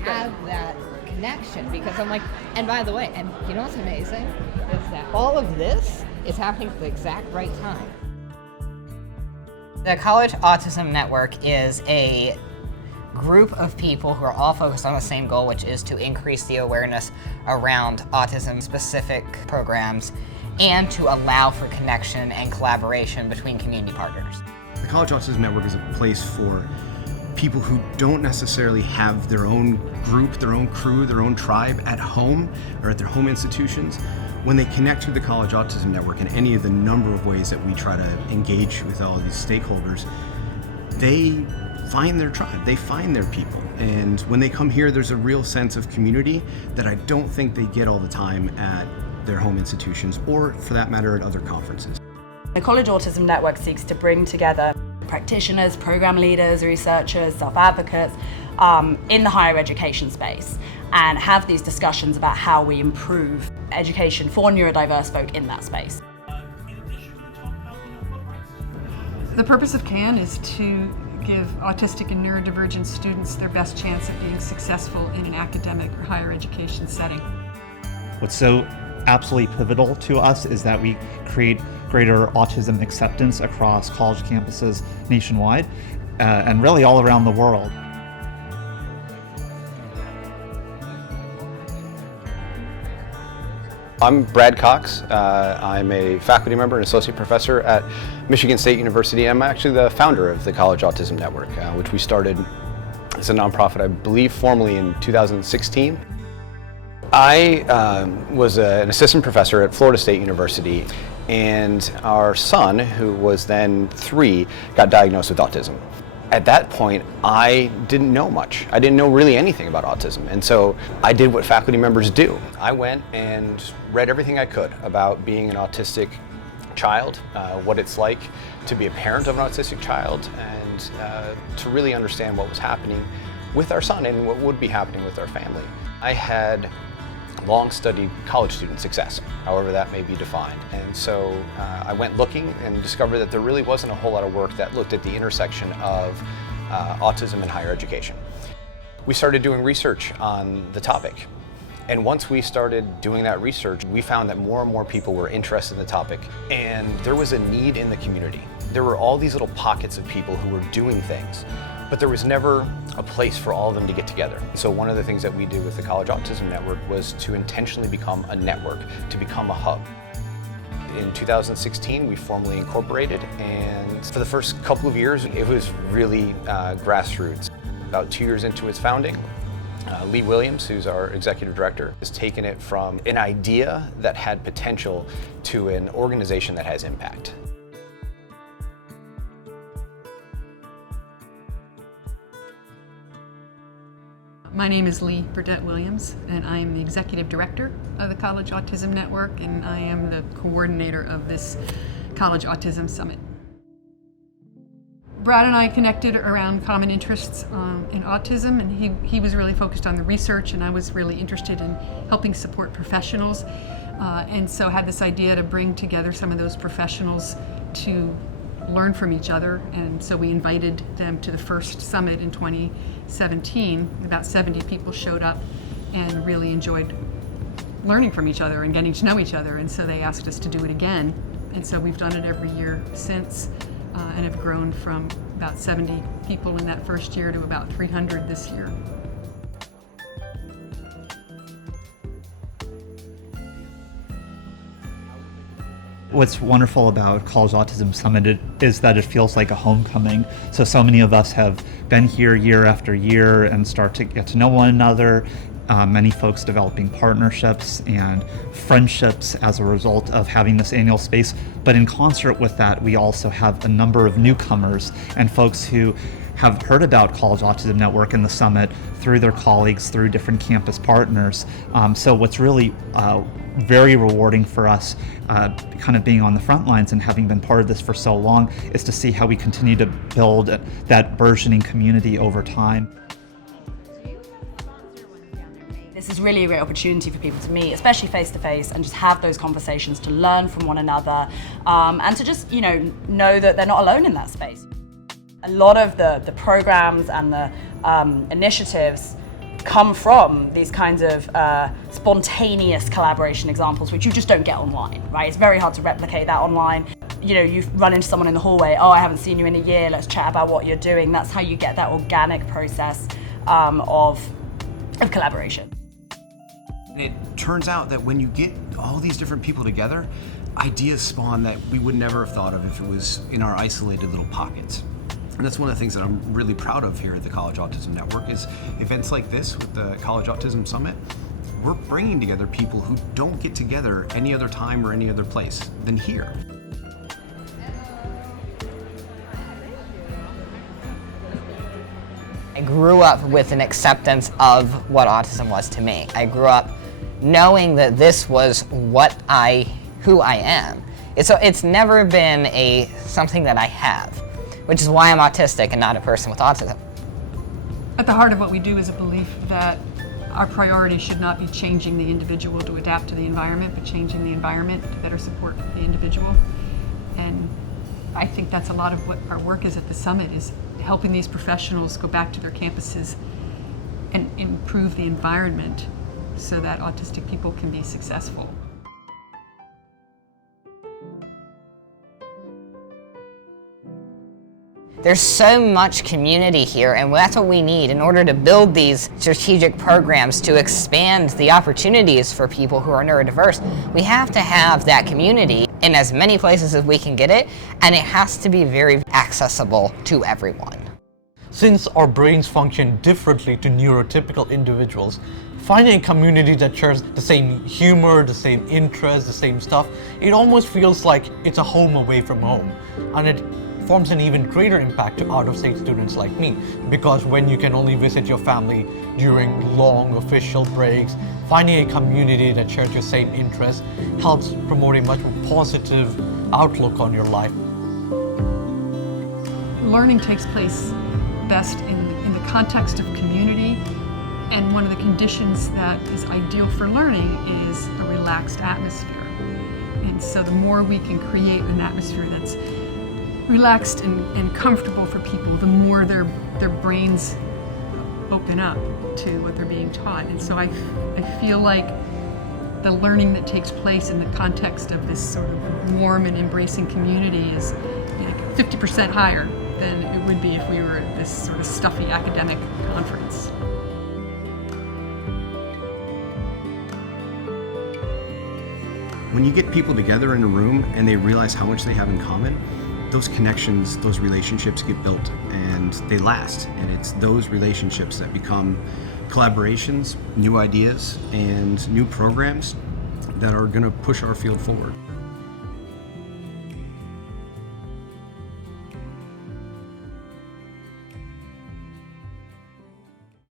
have that connection, because I'm like, and by the way, and you know what's amazing is that all of this is happening at the exact right time. The College Autism Network is a group of people who are all focused on the same goal, which is to increase the awareness around autism-specific programs and to allow for connection and collaboration between community partners. The College Autism Network is a place for people who don't necessarily have their own group, their own crew, their own tribe at home or at their home institutions. When they connect to the College Autism Network in any of the number of ways that we try to engage with all of these stakeholders, they find their tribe, they find their people. And when they come here, there's a real sense of community that I don't think they get all the time at their home institutions, or for that matter, at other conferences. The College Autism Network seeks to bring together practitioners, program leaders, researchers, self-advocates in the higher education space and have these discussions about how we improve education for neurodiverse folk in that space. The purpose of CAN is to give autistic and neurodivergent students their best chance at being successful in an academic or higher education setting. What's so absolutely pivotal to us is that we create greater autism acceptance across college campuses nationwide and really all around the world. I'm Brad Cox. I'm a faculty member and associate professor at Michigan State University. I'm actually the founder of the College Autism Network, which we started as a nonprofit, I believe, formally in 2016. I was an assistant professor at Florida State University, and our son, who was then 3, got diagnosed with autism. At that point, I didn't know much. I didn't know really anything about autism, and so I did what faculty members do. I went and read everything I could about being an autistic child, what it's like to be a parent of an autistic child, and to really understand what was happening with our son and what would be happening with our family. I had long studied college student success, however that may be defined. And so I went looking and discovered that there really wasn't a whole lot of work that looked at the intersection of autism and higher education. We started doing research on the topic. And once we started doing that research, we found that more and more people were interested in the topic, and there was a need in the community. There were all these little pockets of people who were doing things, but there was never a place for all of them to get together. So one of the things that we did with the College Autism Network was to intentionally become a network, to become a hub. In 2016, we formally incorporated, and for the first couple of years, it was really grassroots. About 2 years into its founding, Lee Williams, who's our executive director, has taken it from an idea that had potential to an organization that has impact. My name is Lee Burdett Williams, and I am the executive director of the College Autism Network, and I am the coordinator of this College Autism Summit. Brad and I connected around common interests in autism, and he was really focused on the research, and I was really interested in helping support professionals, and so had this idea to bring together some of those professionals to learn from each other, and so we invited them to the first summit in 2017. About 70 people showed up and really enjoyed learning from each other and getting to know each other, and so they asked us to do it again, and so we've done it every year since. And have grown from about 70 people in that first year to about 300 this year. What's wonderful about College Autism Summit is that it feels like a homecoming. So many of us have been here year after year and start to get to know one another. Many folks developing partnerships and friendships as a result of having this annual space. But in concert with that, we also have a number of newcomers and folks who have heard about College Autism Network and the Summit through their colleagues, through different campus partners. So what's really very rewarding for us, kind of being on the front lines and having been part of this for so long, is to see how we continue to build that burgeoning community over time. This is really a great opportunity for people to meet, especially face-to-face, and just have those conversations, to learn from one another, and to just, know that they're not alone in that space. A lot of the programs and the initiatives come from these kinds of spontaneous collaboration examples, which you just don't get online, right? It's very hard to replicate that online. You know, you run into someone in the hallway, oh, I haven't seen you in a year, let's chat about what you're doing. That's how you get that organic process of collaboration. It turns out that when you get all these different people together, ideas spawn that we would never have thought of if it was in our isolated little pockets. And that's one of the things that I'm really proud of here at the College Autism Network is events like this with the College Autism Summit. We're bringing together people who don't get together any other time or any other place than here. I grew up with an acceptance of what autism was to me. I grew up knowing that this was who I am. It's never been something that I have, which is why I'm autistic and not a person with autism. At the heart of what we do is a belief that our priority should not be changing the individual to adapt to the environment, but changing the environment to better support the individual. And I think that's a lot of what our work is at the summit, is helping these professionals go back to their campuses and improve the environment so that autistic people can be successful. There's so much community here, and that's what we need in order to build these strategic programs to expand the opportunities for people who are neurodiverse. We have to have that community in as many places as we can get it, and it has to be very accessible to everyone. Since our brains function differently to neurotypical individuals, finding a community that shares the same humor, the same interests, the same stuff, it almost feels like it's a home away from home. And it forms an even greater impact to out-of-state students like me, because when you can only visit your family during long official breaks, finding a community that shares your same interests helps promote a much more positive outlook on your life. Learning takes place best in the context of community, and one of the conditions that is ideal for learning is a relaxed atmosphere. And so the more we can create an atmosphere that's relaxed and comfortable for people, the more their brains open up to what they're being taught. And so I feel like the learning that takes place in the context of this sort of warm and embracing community is 50% higher than it would be if we were at this sort of stuffy academic conference. When you get people together in a room and they realize how much they have in common, those connections, those relationships get built and they last. And it's those relationships that become collaborations, new ideas, and new programs that are going to push our field forward.